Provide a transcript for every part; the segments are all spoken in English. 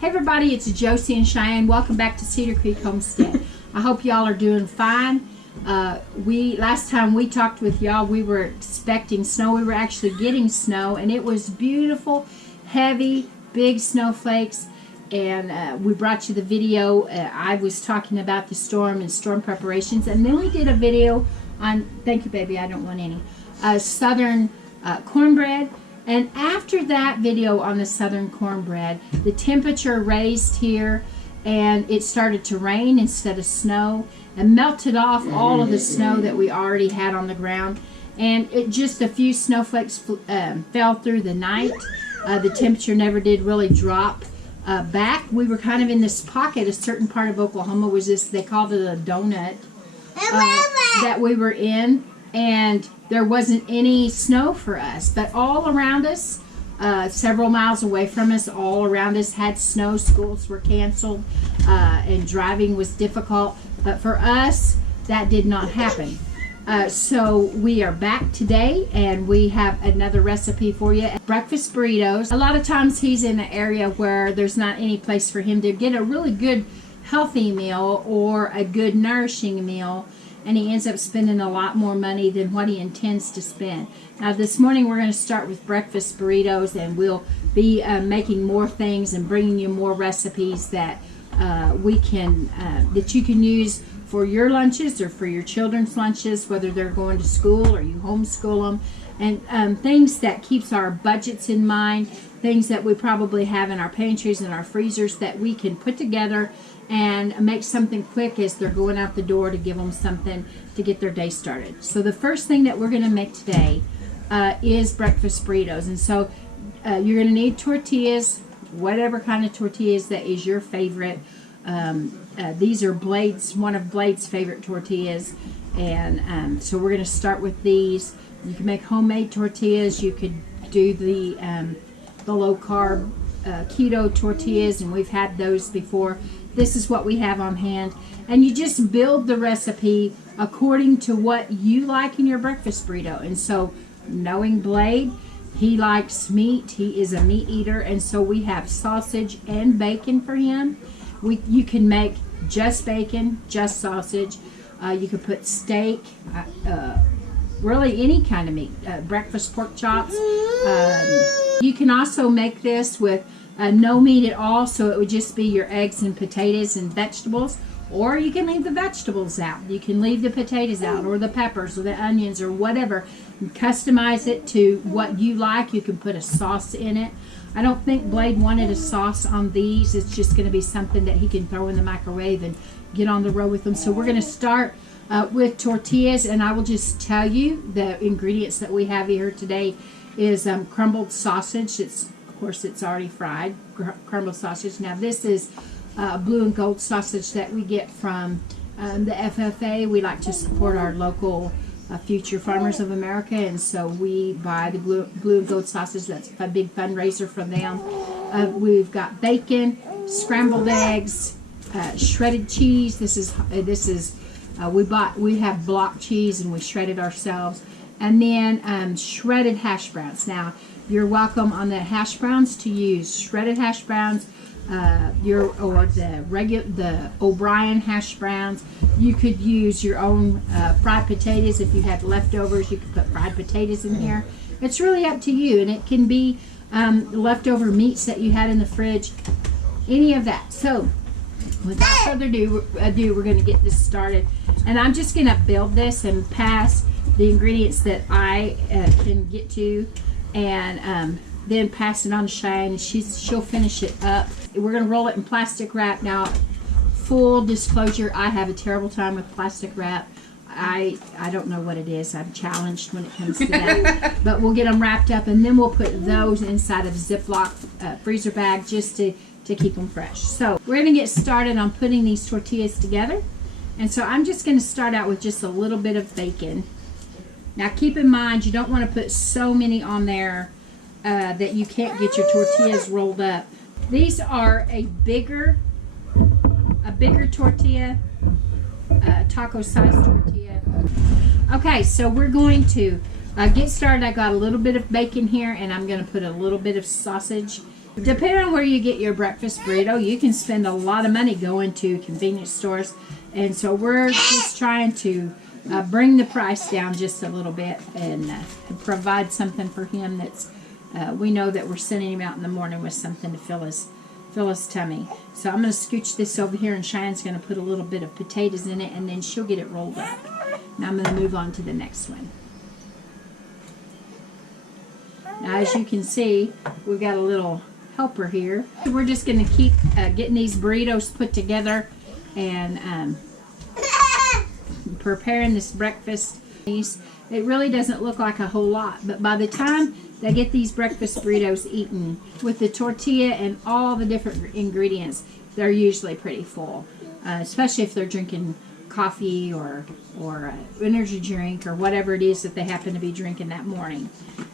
Hey everybody, it's Josie and Cheyenne. Welcome back to Cedar Creek Homestead. I hope y'all are doing fine. Last time we talked with y'all, we were expecting snow. We were actually getting snow, and it was beautiful, heavy, big snowflakes. And we brought you the video. I was talking about the storm and storm preparations, and then we did a video on, thank you baby, I don't want any, southern cornbread. And after that video on the southern cornbread, the temperature raised here and it started to rain instead of snow and melted off all of the snow that we already had on the ground. And just a few snowflakes fell through the night. The temperature never did really drop back. We were kind of in this pocket. A certain part of Oklahoma was this, they called it a donut that we were in. And there wasn't any snow for us, but all around us, several miles away from us, all around us had snow. Schools were canceled and driving was difficult, but for us that did not happen. So we are back today and we have another recipe for you. Breakfast burritos. A lot of times he's in an area where there's not any place for him to get a really good healthy meal or a good nourishing meal, and he ends up spending a lot more money than what he intends to spend. Now this morning we're going to start with breakfast burritos, and we'll be making more things and bringing you more recipes that that you can use for your lunches or for your children's lunches, whether they're going to school or you homeschool them, and things that keeps our budgets in mind, things that we probably have in our pantries and our freezers that we can put together and make something quick as they're going out the door to give them something to get their day started. So the first thing that we're going to make today is breakfast burritos. And so you're going to need tortillas, whatever kind of tortillas that is your favorite. These are Blade's, one of Blade's favorite tortillas. And so we're going to start with these. You can make homemade tortillas. You could do the low carb keto tortillas, and we've had those before. This is what we have on hand, and you just build the recipe according to what you like in your breakfast burrito. And so knowing Blade, he likes meat, he is a meat eater, and so we have sausage and bacon for him. You can make just bacon, just sausage. You could put steak, really any kind of meat, breakfast pork chops. You can also make this with no meat at all, so it would just be your eggs and potatoes and vegetables, or you can leave the vegetables out. You can leave the potatoes out, or the peppers, or the onions, or whatever. And customize it to what you like. You can put a sauce in it. I don't think Blade wanted a sauce on these. It's just going to be something that he can throw in the microwave and get on the road with them. So we're going to start with tortillas, and I will just tell you the ingredients that we have here today is crumbled sausage. Of course, it's already fried, crumbled sausage. Now, this is blue and gold sausage that we get from the FFA. We like to support our local Future Farmers of America, and so we buy the blue and gold sausage. That's a big fundraiser for them. We've got bacon, scrambled eggs, shredded cheese. We have block cheese, and we shred it ourselves. And then shredded hash browns. Now, you're welcome on the hash browns to use shredded hash browns, the O'Brien hash browns. You could use your own fried potatoes. If you had leftovers, you could put fried potatoes in here. It's really up to you, and it can be leftover meats that you had in the fridge, any of that. So, without further ado, we're going to get this started, and I'm just going to build this and pass the ingredients that I can get to, and then pass it on to Cheyenne, and she'll finish it up. We're going to roll it in plastic wrap. Now, full disclosure, I have a terrible time with plastic wrap. I don't know what it is. I'm challenged when it comes to that. But we'll get them wrapped up, and then we'll put those inside of a Ziploc freezer bag just to keep them fresh. So we're going to get started on putting these tortillas together. And so I'm just going to start out with just a little bit of bacon. Now keep in mind, you don't want to put so many on there that you can't get your tortillas rolled up. These are a bigger tortilla, taco size tortilla. Okay, so we're going to get started. I got a little bit of bacon here, and I'm going to put a little bit of sausage Depending on where you get your breakfast burrito, you can spend a lot of money going to convenience stores. And so we're just trying to bring the price down just a little bit and provide something for him that's, we know that we're sending him out in the morning with something to fill his tummy. So I'm going to scooch this over here, and Cheyenne's going to put a little bit of potatoes in it, and then she'll get it rolled up. Now I'm going to move on to the next one. Now, as you can see, we've got a little helper here. We're just going to keep getting these burritos put together and preparing this breakfast. It really doesn't look like a whole lot, but by the time they get these breakfast burritos eaten with the tortilla and all the different ingredients, they're usually pretty full, especially if they're drinking coffee or energy drink or whatever it is that they happen to be drinking that morning.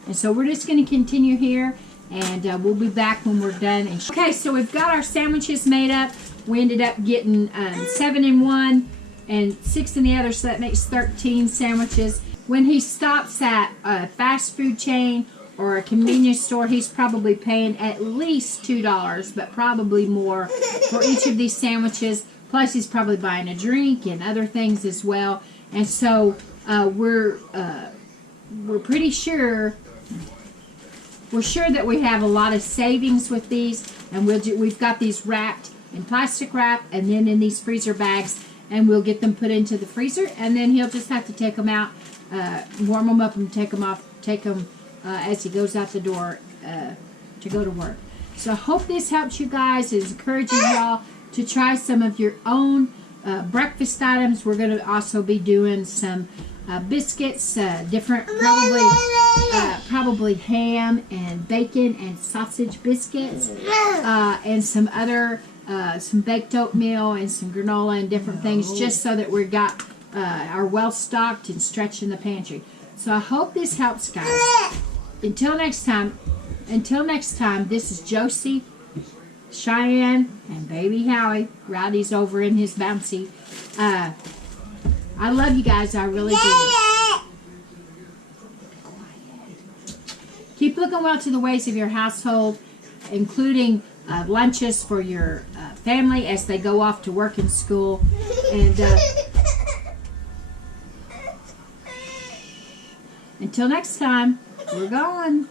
And so we're just going to continue here, and we'll be back when we're done. Okay, so we've got our sandwiches made up. We ended up getting 7 in one and 6 in the other, so that makes 13 sandwiches. When he stops at a fast food chain or a convenience store, he's probably paying at least $2, but probably more for each of these sandwiches. Plus, he's probably buying a drink and other things as well. And so we're pretty sure. We're sure that we have a lot of savings with these, and we've got these wrapped in plastic wrap and then in these freezer bags, and we'll get them put into the freezer, and then he'll just have to take them out, warm them up and take them as he goes out the door to go to work. So I hope this helps you guys. It's encouraging y'all to try some of your own breakfast items. We're going to also be doing some biscuits, different, probably ham and bacon and sausage biscuits, and some other, some baked oatmeal and some granola and different things, just so that we've got our well stocked and stretched in the pantry. So I hope this helps, guys. Until next time, this is Josie, Cheyenne, and baby Howie. Rowdy's over in his bouncy. I love you guys. I really do. Keep looking well to the ways of your household, including lunches for your family as they go off to work and school. And until next time, we're gone.